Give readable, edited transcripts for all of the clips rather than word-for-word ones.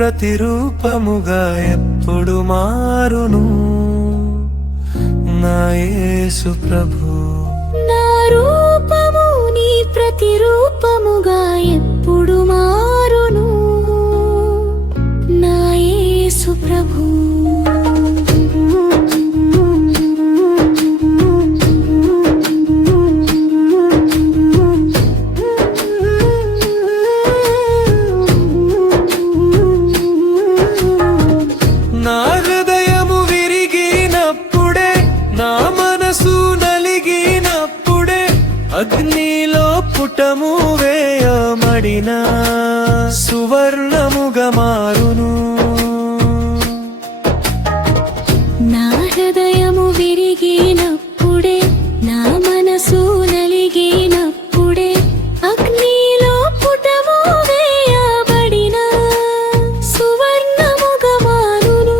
ప్రతిరూపముగా ఎప్పుడు మారును నా యేసు ప్రభు. నా రూపము నీ ప్రతిరూపముగా ఎప్పుడు మారును నా యేసు ప్రభు. నా హృదయము విరిగినప్పుడే, నా మనసు నలిగినప్పుడే, అగ్నిలో పుటము వేయమడిన సువర్ణముగా మారును. నా హృదయము విరిగినప్పుడే, నా మనసు నలిగినప్పుడే, అగ్నిలో పుటము వేయబడిన సువర్ణముగా మారును.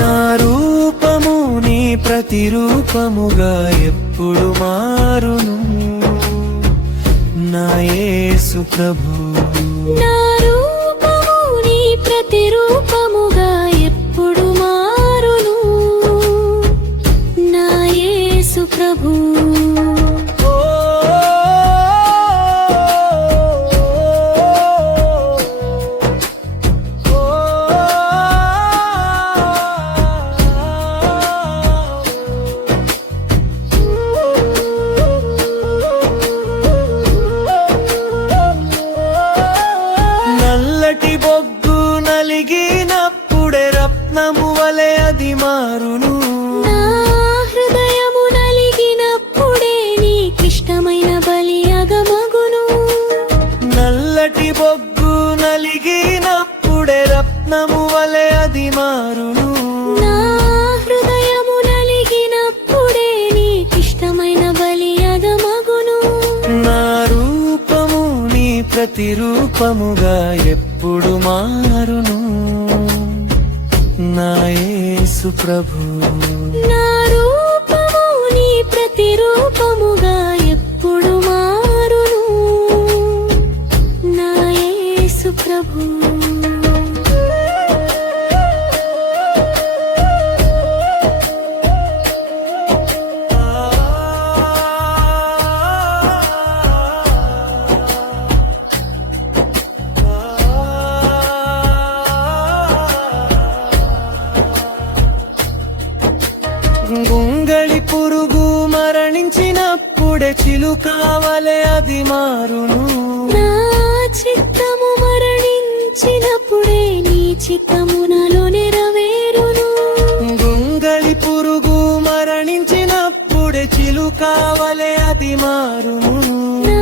నా రూపము నీ ప్రతిరూపముగా ఎప్పుడు మారును నా యేసు ప్రభు. నా రూపము నీ ప్రతిరూపముగా ఎప్పుడు మారును నా యేసు ప్రభు. నల్లటి బొగ్గు నలిగినప్పుడే రత్నము వలె అది మారును. నా హృదయము నలిగినప్పుడే నీకిష్టమైన బలి అగమగును. నల్లటి బొగ్గు నలిగినప్పుడే రత్నము వలె అది మారును. నా హృదయము నలిగినప్పుడే నీకిష్టమైన బలి అగమగును. నా రూపము నీ ప్రతిరూపముగా ఎప్పుడు మారును నా యేసు ప్రభు. నా రూపము నీ ప్రతిరూపముగా ఎప్పుడు మారును నా యేసు ప్రభు. గొంగళి పురుగు మరణించినప్పుడే చిలుకావలే అది మారును. నా చిత్తము మరణించినప్పుడే నీ చిత్తము నాలో నెరవేరును. గొంగళి పురుగు మరణించినప్పుడే చిలుకావలే అది మారును. నా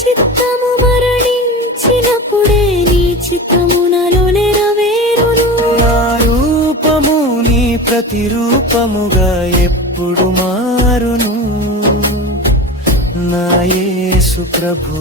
చిత్తము మరణించినప్పుడే నీ చిత్తము నాలో నెరవేరును. నా రూపము నీ ప్రతిరూపముగా ఎప్పుడు మారును నా యేసు ప్రభు.